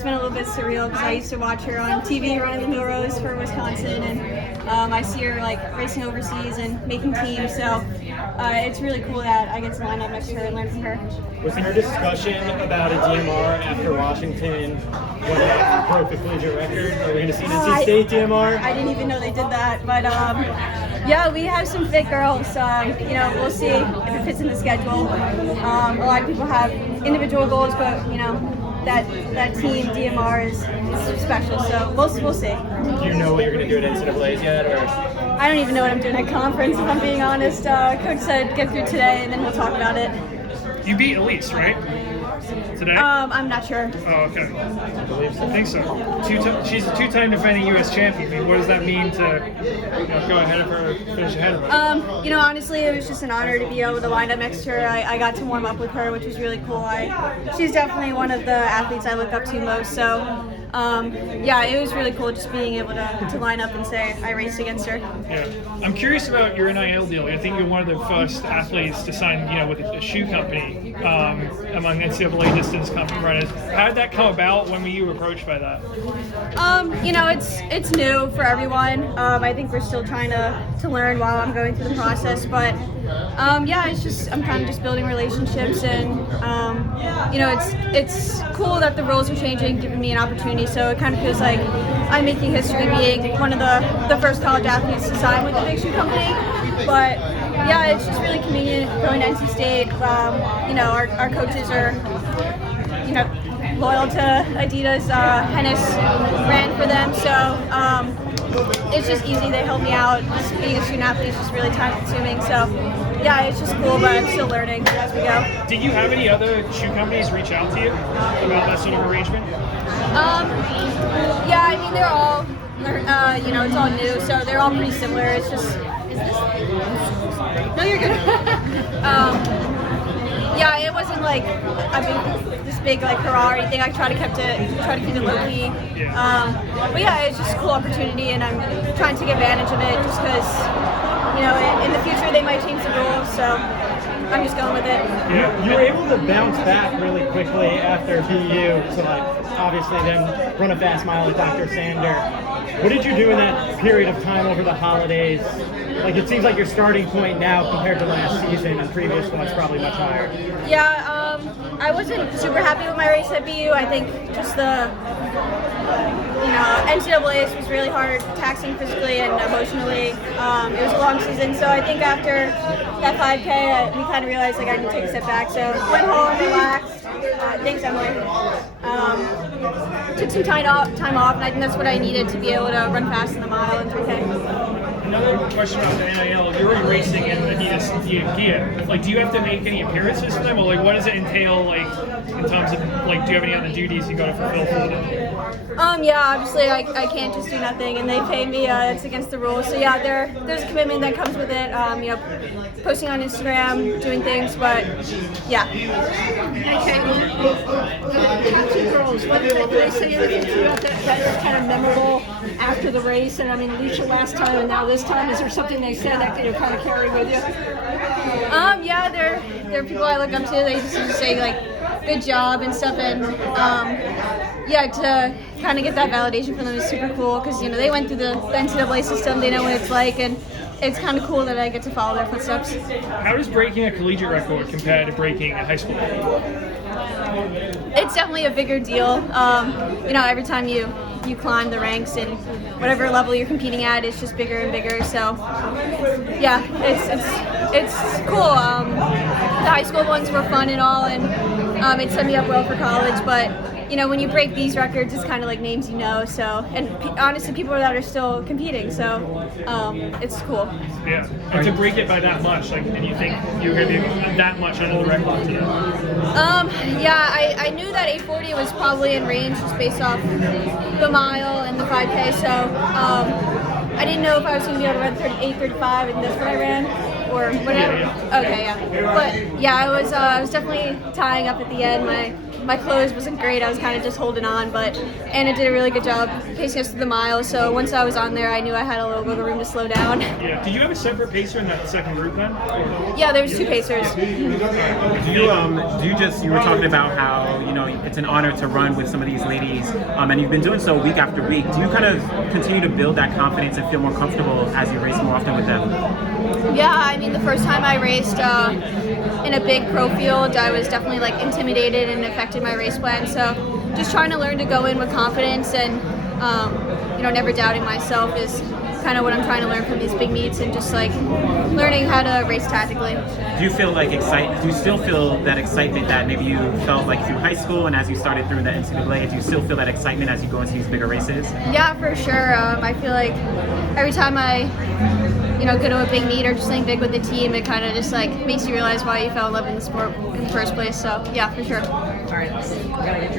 it's been a little bit surreal because I used to watch her on TV running the Millrose for Wisconsin, and I see her like racing overseas and making teams. So it's really cool that I get to line up next to her and learn from her. Was there a discussion about a DMR after Washington when they broke the collegiate record? Are we going to see the NC State DMR? I didn't even know they did that, but yeah, we have some fit girls. You know, we'll see if it fits in the schedule. A lot of people have individual goals, but you know, that team DMR is special. So we'll see. Do you know what you're going to do at NCAA's yet, or? I don't even know what I'm doing at conference, if I'm being honest. Coach said get through today, and then we'll talk about it. You beat Elise, right? Today? I'm not sure. Oh, okay. I think so. She's a two-time defending U.S. champion. I mean, what does that mean to go ahead of her, finish ahead of her? You know, honestly, it was just an honor to be able to line up next to her. I got to warm up with her, which was really cool. She's definitely one of the athletes I look up to most. So, yeah, it was really cool just being able to line up and say I raced against her. Yeah. I'm curious about your NIL deal. I think you're one of the first athletes to sign, with a shoe company among NCAA distance runners. How did that come about? When were you approached by that? You know, it's new for everyone. I think we're still trying to learn while I'm going through the process, but yeah, I'm kind of just building relationships, and you know, it's cool that the rules are changing, giving me an opportunity. So it kind of feels like I'm making history being one of the first college athletes to sign with a big shoe company. But yeah, it's just really convenient going to NC State. You know, our coaches are, you know, loyal to Adidas. Hennis ran for them, so it's just easy. They help me out. Just being a student athlete is just really time consuming. So yeah, it's just cool, but I'm still learning as we go. Did you have any other shoe companies reach out to you about that sort of arrangement? Yeah, I mean, they're all, you know, it's all new, so they're all pretty similar. It's just, is this? No, you're good. Yeah, it wasn't like this big like hurrah or anything. I try to keep it low key. But yeah, it's just a cool opportunity, and I'm trying to take advantage of it just because, you know, in the future they might change the rules, so I'm just going with it. Yeah, you were able to bounce back really quickly after BU, so like obviously then run a fast mile with Dr. Sander. What did you do in that period of time over the holidays? Like, it seems like your starting point now compared to last season and previous ones probably much higher. Yeah, I wasn't super happy with my race at BU. I think just the, you know, NCAA's was really hard, taxing physically and emotionally. It was a long season, so I think after that 5K, we kind of realized like I need to take a step back. So went home, relaxed. Thanks, Emily. Took some time off, and I think that's what I needed to be able to run fast in the mile and 3K. Another question about the NIL. You're already racing in Adidas gear. Like, do you have to make any appearances for them, or like, what does it entail, like, in terms of like, do you have any other duties you got to fulfill for them? Yeah, obviously I can't just do nothing, and they pay me. It's against the rules. So yeah, there's a commitment that comes with it. You know, posting on Instagram, doing things, but yeah. Okay, the captain girls, what did they say anything to you about that kind of memorable after the race? And I mean, Alicia last time and now this time, is there something they said that could kind of carry with you? Yeah, they're people I look up to. They just say like, good job and stuff, and yeah, to kind of get that validation from them is super cool because, you know, they went through the NCAA system. They know what it's like, and it's kind of cool that I get to follow their footsteps. How does breaking a collegiate record compare to breaking a high school record? It's definitely a bigger deal. You know, every time you climb the ranks and whatever level you're competing at, it's just bigger and bigger. So yeah, it's cool. The high school ones were fun and all, and it set me up well for college. But you know, when you break these records, it's kind of like names you know. So, and honestly, people that are still competing. So it's cool. Yeah, and to break it by that much, like, and you think you're going to be that much under the record today? Yeah, I knew that 840 was probably in range just based off the mile and the 5K. So I didn't know if I was going to be able to run 8:35, and that's what I ran, or whatever. Yeah. Okay, yeah. But yeah, I was definitely tying up at the end. my clothes wasn't great. I was kind of just holding on, but Anna did a really good job pacing us through the mile. So once I was on there, I knew I had a little wiggle room to slow down. Yeah. Did you have a separate pacer in that second group then? Yeah, there was 2 pacers. You were talking about how, you know, it's an honor to run with some of these ladies, and you've been doing so week after week. Do you kind of continue to build that confidence and feel more comfortable as you race more often with them? Yeah, I mean, the first time I raced in a big pro field, I was definitely like intimidated and affected my race plan. So just trying to learn to go in with confidence and, you know, never doubting myself is kind of what I'm trying to learn from these big meets, and just like learning how to race tactically. Do you feel like do you still feel that excitement that maybe you felt like through high school and as you started through the NCAA? Do you still feel that excitement as you go into these bigger races? Yeah, for sure. I feel like every time I, you know, go to a big meet or just something big with the team, it kind of just like makes you realize why you fell in love in the sport in the first place. So yeah, for sure. All right, we gotta get your